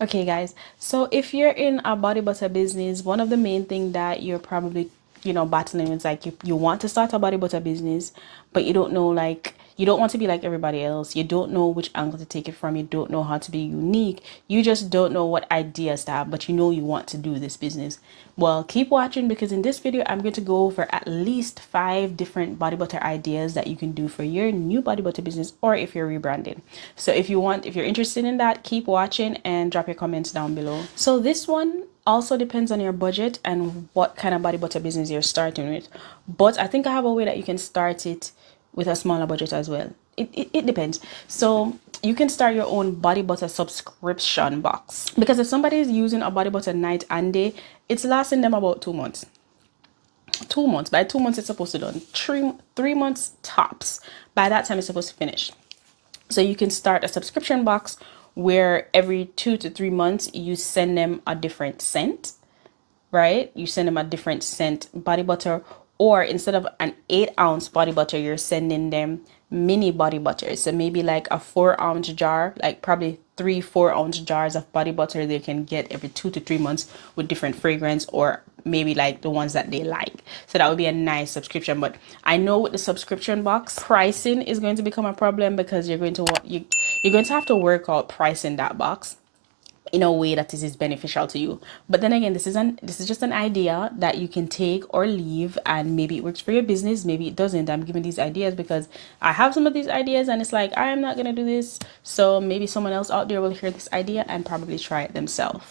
Okay, guys. So if you're in a body butter business, one of the main thing that you're probably, battling is like you want to start a body butter business, but you don't know, like, you don't want to be like everybody else. You don't know which angle to take it from. You don't know how to be unique. You just don't know what ideas to have, but you know you want to do this business. Well, keep watching because in this video, I'm going to go over at least 5 different body butter ideas that you can do for your new body butter business or if you're rebranding. So if you're interested in that, keep watching and drop your comments down below. So this one also depends on your budget and what kind of body butter business you're starting with. But I think I have a way that you can start it with a smaller budget as well. It depends. So you can start your own body butter subscription box because if somebody is using a body butter night and day, it's lasting them about 2 months. 2 months. By 2 months, it's supposed to done. Three months tops. By that time, it's supposed to finish. So you can start a subscription box where every 2 to 3 months you send them a different scent, right? You send them a different scent body butter, or instead of an 8 ounce body butter, you're sending them mini body butters. So maybe like a 4 ounce jar, like probably 3 4 ounce jars of body butter they can get every 2 to 3 months with different fragrance, or maybe like the ones that they like. So that would be a nice subscription. But I know with the subscription box, pricing is going to become a problem because you're going to have to work out pricing that box in a way that is beneficial to you. But then again, this is just an idea that you can take or leave, and maybe it works for your business, maybe it doesn't. I'm giving these ideas because I have some of these ideas and it's like I am not gonna do this. So maybe someone else out there will hear this idea and probably try it themselves.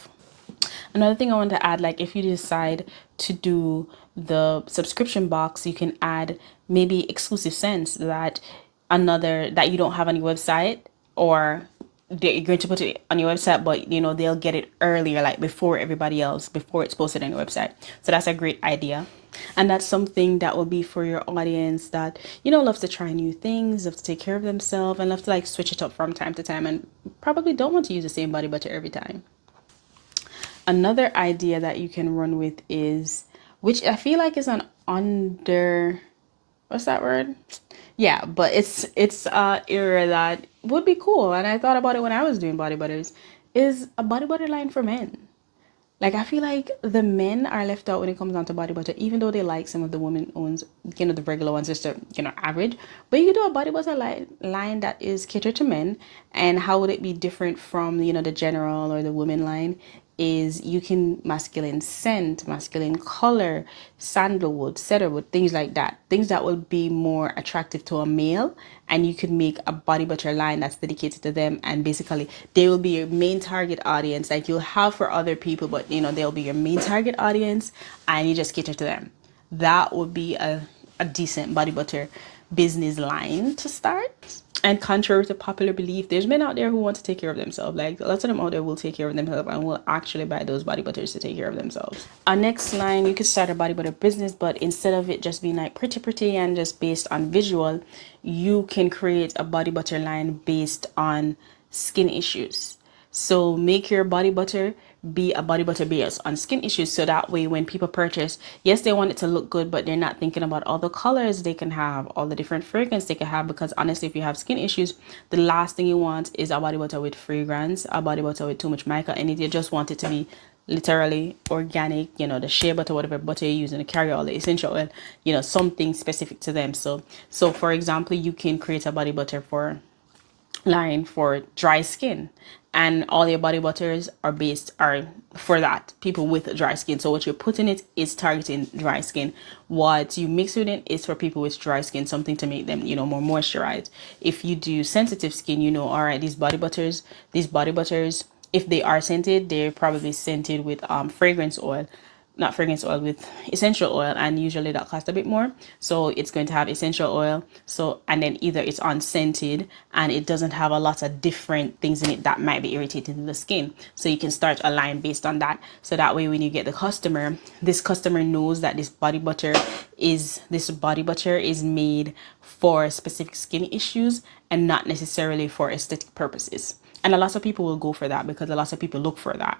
Another thing I want to add, like if you decide to do the subscription box, you can add maybe exclusive scents that you don't have on your website, or you're going to put it on your website, but they'll get it earlier, like before everybody else, before it's posted on your website. So that's a great idea. And that's something that will be for your audience that loves to try new things, loves to take care of themselves, and loves to like switch it up from time to time, and probably don't want to use the same body butter every time. Another idea that you can run with is, which I feel like is an under, what's that word? Yeah, but it's area that would be cool, and I thought about it when I was doing body butters, is a body butter line for men. Like I feel like the men are left out when it comes down to body butter, even though they like some of the women owns, the regular ones, just average. But you can do a body butter line that is catered to men. And how would it be different from the general or the women line? Is you can masculine scent, masculine color, sandalwood, cedarwood, things like that. Things that will be more attractive to a male, and you could make a body butter line that's dedicated to them, and basically they will be your main target audience. Like you'll have for other people, but they'll be your main target audience, and you just cater to them. That would be a decent body butter business line to start. And contrary to popular belief, there's men out there who want to take care of themselves. Like lots of them out there will take care of themselves and will actually buy those body butters to take care of themselves. Our next line, you could start a body butter business, but instead of it just being like pretty and just based on visual, you can create a body butter line based on skin issues. So make your body butter be a body butter based on skin issues, so that way when people purchase, yes, they want it to look good, but they're not thinking about all the colors they can have, all the different fragrance they can have. Because honestly, if you have skin issues, the last thing you want is a body butter with fragrance, a body butter with too much mica in it. You just want it to be literally organic, the shea butter, whatever butter you're using to carry all the essential oil, something specific to them. So for example, you can create a body butter for line for dry skin, and all your body butters are for that, people with dry skin. So what you put in it is targeting dry skin. What you mix with it is for people with dry skin, something to make them more moisturized. If you do sensitive skin, all right, these body butters, if they are scented, they're probably scented with fragrance oil, not fragrance oil, with essential oil, and usually that costs a bit more. So it's going to have essential oil, so, and then either it's unscented and it doesn't have a lot of different things in it that might be irritating to the skin. So you can start a line based on that, so that way when you get the customer, this customer knows that this body butter is made for specific skin issues and not necessarily for aesthetic purposes. And a lot of people will go for that because a lot of people look for that.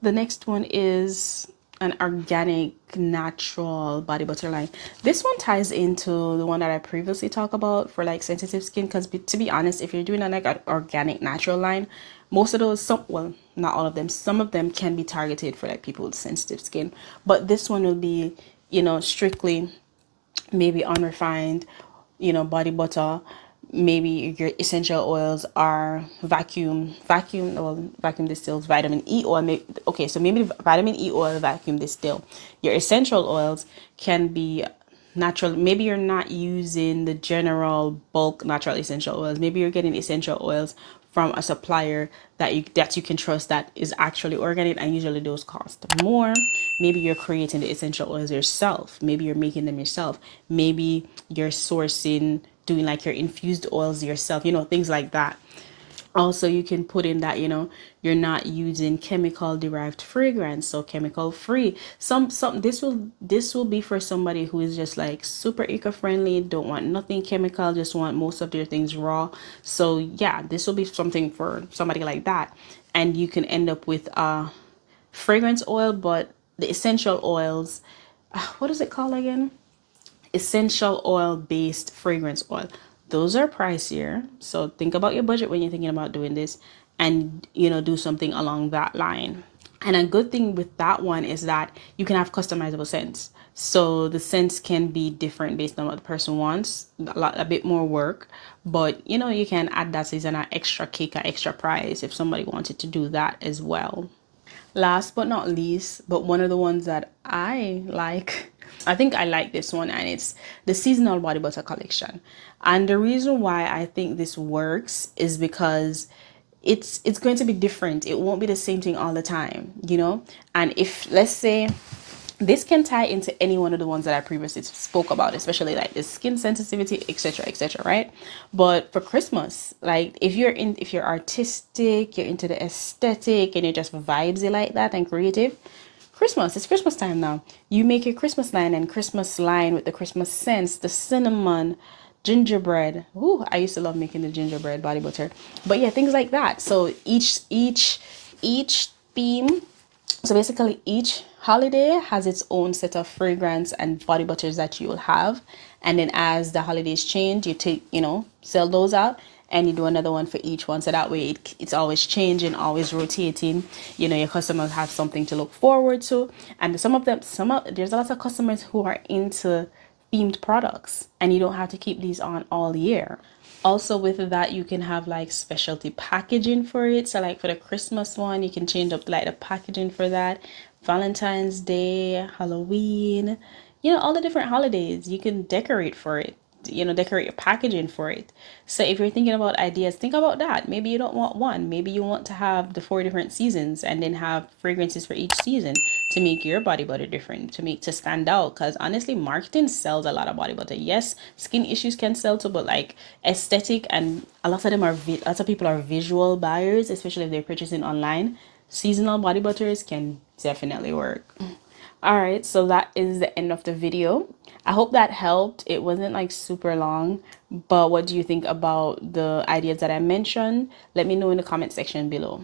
The next one is an organic natural body butter line. This one ties into the one that I previously talked about for like sensitive skin, because to be honest, if you're doing like an organic natural line, Most of those, some, well, not all of them, some of them can be targeted for like people with sensitive skin, but this one will be, strictly maybe unrefined, body butter. Maybe your essential oils are vacuum distilled vitamin E oil. Okay, so maybe vitamin E oil vacuum distill. Your essential oils can be natural. Maybe you're not using the general bulk natural essential oils. Maybe you're getting essential oils from a supplier that you can trust, that is actually organic, and usually those cost more. Maybe you're creating the essential oils yourself. Maybe you're making them yourself. Maybe you're sourcing, doing like your infused oils yourself, things like that. Also, you can put in that, you're not using chemical derived fragrance, so chemical free. Some this will be for somebody who is just like super eco-friendly, don't want nothing chemical, just want most of their things raw. So yeah, this will be something for somebody like that. And you can end up with fragrance oil, but the essential oils, what is it called again? Essential oil based fragrance oil. Those are pricier. So think about your budget when you're thinking about doing this, and do something along that line. And a good thing with that one is that you can have customizable scents. So the scents can be different based on what the person wants, a bit more work, but you can add that as an extra kick, an extra price if somebody wanted to do that as well. Last but not least, but one of the ones that I like, I think I like this one, and it's the seasonal body butter collection. And the reason why I think this works is because it's going to be different. It won't be the same thing all the time. And if, let's say, this can tie into any one of the ones that I previously spoke about, especially like the skin sensitivity, etc., right? But for Christmas, like if you're artistic, you're into the aesthetic, and you're just vibesy like that and creative, it's Christmas time now. You make your Christmas line, and Christmas line with the Christmas scents, the cinnamon, gingerbread. Ooh, I used to love making the gingerbread body butter. But yeah, things like that. So each theme, so basically, each holiday has its own set of fragrance and body butters that you will have. And then as the holidays change, you take, sell those out, and you do another one for each one. So that way it's always changing, always rotating. Your customers have something to look forward to. And there's a lot of customers who are into themed products, and you don't have to keep these on all year. Also, with that, you can have like specialty packaging for it. So like for the Christmas one, you can change up like the packaging for that. Valentine's Day, Halloween, all the different holidays, you can decorate for it. Decorate your packaging for it. So if you're thinking about ideas, think about that. Maybe you don't want one. Maybe you want to have the 4 different seasons, and then have fragrances for each season to make your body butter different, to stand out. Because honestly, marketing sells a lot of body butter. Yes, skin issues can sell too, but like aesthetic, and a lot of them lots of people are visual buyers, especially if they're purchasing online. Seasonal body butters can definitely work. All right, so that is the end of the video. I hope that helped. It wasn't like super long, but what do you think about the ideas that I mentioned? Let me know in the comment section below.